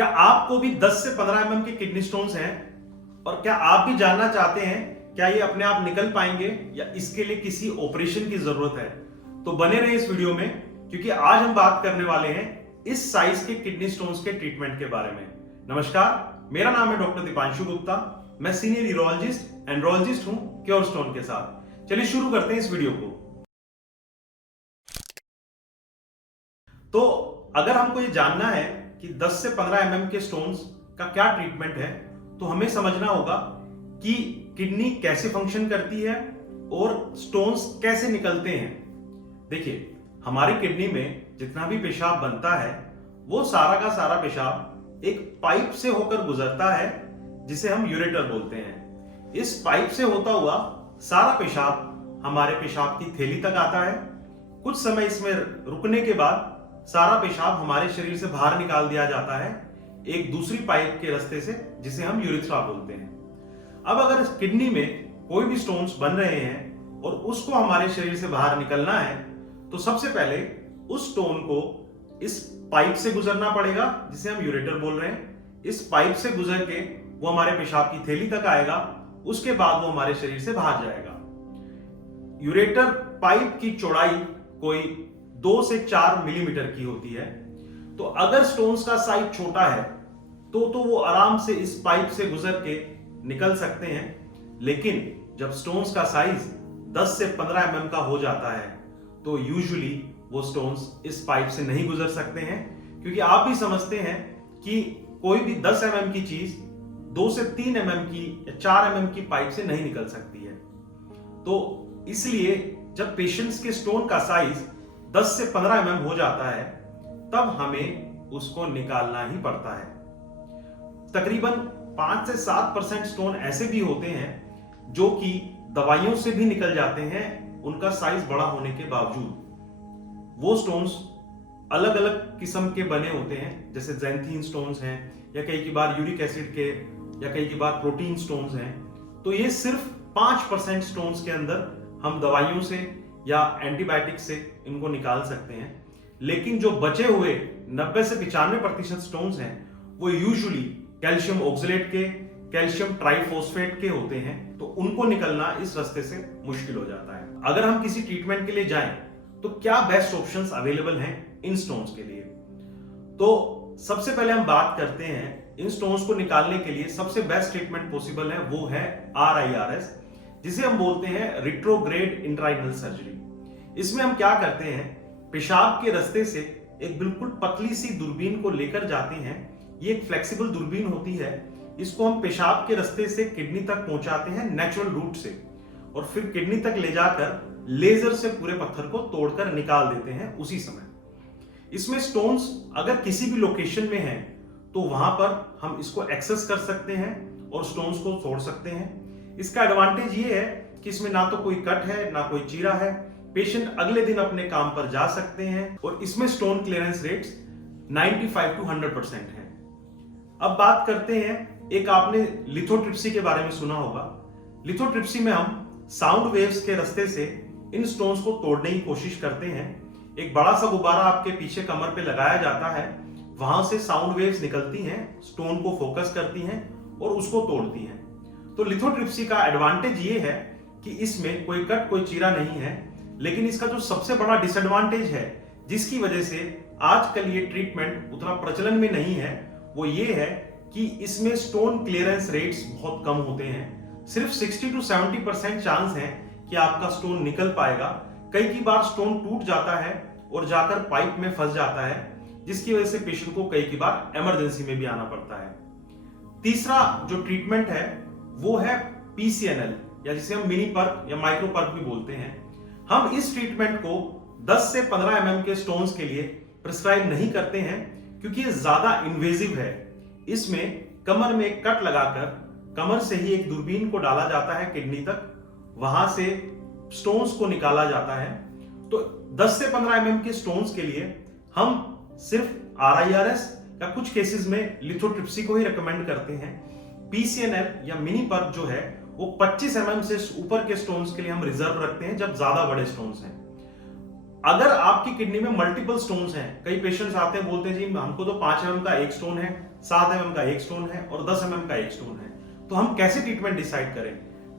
क्या आपको भी 10 से 15 mm के किडनी स्टोन्स हैं और क्या आप भी जानना चाहते हैं क्या ये अपने आप निकल पाएंगे या इसके लिए किसी ऑपरेशन की जरूरत है? तो बने रहे इस वीडियो में, क्योंकि आज हम बात करने वाले हैं इस साइज के किडनी स्टोन्स के ट्रीटमेंट के बारे में। नमस्कार, मेरा नाम है डॉक्टर दीपांशु गुप्ता। मैं सीनियर यूरोलॉजिस्ट एंड्रोलॉजिस्ट हूं क्योर स्टोन के साथ। चलिए शुरू करते हैं इस वीडियो को। तो अगर हमको ये जानना है कि 10 से 15 mm के स्टोन्स का क्या ट्रीटमेंट है, तो हमें समझना होगा कि किडनी कैसे फंक्शन करती है और स्टोन्स कैसे निकलते हैं। देखिए, हमारी किडनी में जितना भी पेशाब बनता है वो सारा का सारा पेशाब एक पाइप से होकर गुजरता है जिसे हम यूरेटर बोलते हैं। इस पाइप से होता हुआ सारा पेशाब हमारे पेशाब की थैली तक आता है। कुछ समय इसमें रुकने के बाद सारा पेशाब हमारे शरीर से बाहर निकाल दिया जाता है एक दूसरी पाइप के रास्ते से, जिसे हम यूरेथ्रा बोलते हैं। अब अगर किडनी में कोई भी स्टोन्स बन रहे हैं और उसको हमारे शरीर से बाहर निकलना है, तो सबसे पहले उस स्टोन को इस पाइप से गुजरना पड़ेगा जिसे हम यूरेटर बोल रहे हैं। इस पाइप से गुजर के वो हमारे पेशाब की थैली तक आएगा, उसके बाद वो हमारे शरीर से बाहर जाएगा। यूरेटर पाइप की चौड़ाई कोई 2 से 4 मिलीमीटर की होती है। तो अगर स्टोन्स का साइज छोटा है तो वो आराम से इस पाइप से गुजर के निकल सकते हैं, लेकिन जब स्टोन्स का साइज 10 से 15 mm का हो जाता है तो यूजुअली वो स्टोन्स इस पाइप से नहीं गुजर सकते हैं, क्योंकि आप भी समझते हैं कि कोई भी 10 mm की चीज 2 से 3 mm की या 4 mm की पाइप से नहीं निकल सकती है। तो इसलिए जब पेशेंट्स के स्टोन का साइज 10 से 15 mm हो जाता है तब हमें उसको निकालना ही पड़ता है। तकरीबन 5 से 7% स्टोन ऐसे भी होते हैं जो कि दवाइयों से भी निकल जाते हैं उनका साइज बड़ा होने के बावजूद। वो स्टोन्स अलग अलग किस्म के बने होते हैं, जैसे ज़ैंथीन स्टोन्स हैं या कई की बार यूरिक एसिड के या कई की बार प्रोटीन स्टोन्स हैं। तो ये सिर्फ 5% स्टोन्स के अंदर हम दवाइयों से या एंटीबायोटिक से इनको निकाल सकते हैं, लेकिन जो बचे हुए 90 से 95% स्टोन्स हैं वो यूजुअली कैल्शियम ऑक्सलेट के, कैल्शियम ट्राइफॉस्फेट के होते हैं, तो उनको निकलना इस रास्ते से मुश्किल हो जाता है। अगर हम किसी ट्रीटमेंट के लिए जाएं तो क्या बेस्ट ऑप्शंस अवेलेबल हैं इन स्टोन्स के लिए? तो सबसे पहले हम बात करते हैं इन स्टोन्स को निकालने के लिए सबसे बेस्ट ट्रीटमेंट पॉसिबल है वो है RIRS, जिसे हम बोलते हैं रिट्रोग्रेड इंट्राइडल सर्जरी। इसमें हम क्या करते हैं, पेशाब के रास्ते से एक बिल्कुल पतली सी दूरबीन को लेकर जाते हैं। ये एक फ्लेक्सिबल दूरबीन होती है, इसको हम पेशाब के रास्ते से किडनी तक पहुंचाते हैं नेचुरल रूट से, और फिर किडनी तक ले जाकर लेजर से पूरे पत्थर को तोड़कर निकाल देते हैं उसी समय। इसमें स्टोन्स अगर किसी भी लोकेशन में हैं तो वहां पर हम इसको एक्सेस कर सकते हैं और स्टोन्स को तोड़ सकते हैं। इसका एडवांटेज ये है कि इसमें ना तो कोई कट है ना कोई चीरा है, पेशेंट अगले दिन अपने काम पर जा सकते हैं, और इसमें स्टोन क्लियरेंस रेट्स 95 to 100% है। अब बात करते हैं, एक आपने लिथोट्रिप्सी के बारे में सुना होगा। लिथोट्रिप्सी में हम साउंड वेव्स के रास्ते से इन स्टोन्स को तोड़ने की कोशिश करते हैं। एक बड़ा सा गुब्बारा आपके पीछे कमर पे लगाया जाता है, वहां से साउंड वेव्स निकलती हैं, स्टोन को फोकस करती हैं और उसको तोड़ती हैं। तो लिथोट्रिप्सी का एडवांटेज ये है कि इसमें कोई कट कोई चीरा नहीं है, लेकिन इसका जो सबसे बड़ा डिसएडवांटेज है जिसकी वजह से आजकल ये ट्रीटमेंट उतना प्रचलन में नहीं है, वो ये है कि इसमें स्टोन क्लियरेंस रेट्स बहुत कम होते हैं। सिर्फ 60 to 70% चांस है कि आपका स्टोन निकल पाएगा। कई की बार स्टोन टूट जाता है और जाकर पाइप में फंस जाता है, जिसकी वजह से पेशेंट को कई की बार इमरजेंसी में भी आना पड़ता है। तीसरा जो ट्रीटमेंट है वो है PCNL, या जिसे हम मिनी पर्क या माइक्रो पर्क भी बोलते हैं। हम इस ट्रीटमेंट को 10 से 15 mm के स्टोन्स के लिए प्रिस्क्राइब नहीं करते हैं, क्योंकि ये ज्यादा इन्वेजिव है। इसमें कमर में एक कट लगाकर कमर से ही एक दूरबीन को डाला जाता है किडनी तक, वहां से स्टोन्स को निकाला जाता है। तो 10 से 15 mm के स्टोन्स के लिए हम सिर्फ RIRS या कुछ केसेस में लिथोट्रिप्सी को ही रिकमेंड करते हैं। PCNL या मिनी पर्क जो है वो 25 mm से ऊपर के स्टोन्स के लिए हम रिजर्व रखते हैं जब ज्यादा बड़े स्टोन्स हैं। अगर आपकी किडनी में मल्टीपल स्टोन्स हैं, कई पेशेंट्स आते हैं बोलते हैं जी हमको तो 5 mm का एक स्टोन है, 7 mm का एक स्टोन है और 10 mm का एक स्टोन है। तो हम कैसे ट्रीटमेंट डिसाइड करें?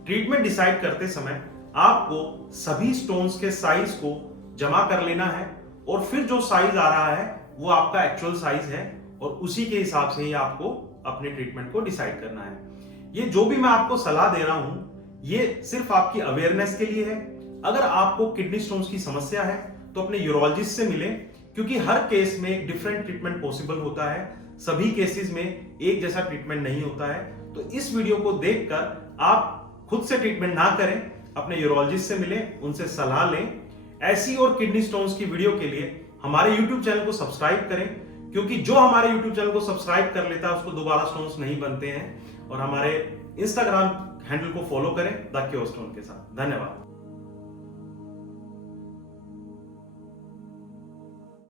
ट्रीटमेंट डिसाइड करते समय आपको सभी स्टोन्स के साइज को जमा कर लेना है और फिर जो साइज आ रहा है वो आपका एक्चुअल साइज है और उसी के हिसाब से ही आपको अपने ट्रीटमेंट को डिसाइड करना है। ये जो भी मैं आपको सलाह दे रहा हूं ये सिर्फ आपकी अवेयरनेस के लिए है। अगर आपको किडनी स्टोन्स की समस्या है तो अपने यूरोलॉजिस्ट से मिलें, क्योंकि हर केस में एक डिफरेंट ट्रीटमेंट पॉसिबल होता है। सभी केसेस में एक जैसा ट्रीटमेंट नहीं होता है। तो इस वीडियो को देखकर आप खुद से ट्रीटमेंट ना करें, अपने यूरोलॉजिस्ट से मिलें, उनसे सलाह लें। ऐसी और किडनी स्टोन्स की वीडियो के लिए हमारे YouTube चैनल को सब्सक्राइब करें, क्योंकि जो हमारे YouTube चैनल को सब्सक्राइब कर लेता है उसको दोबारा स्टोन्स नहीं बनते हैं। और हमारे Instagram हैंडल को फॉलो करें द क्योर स्टोन के साथ। धन्यवाद।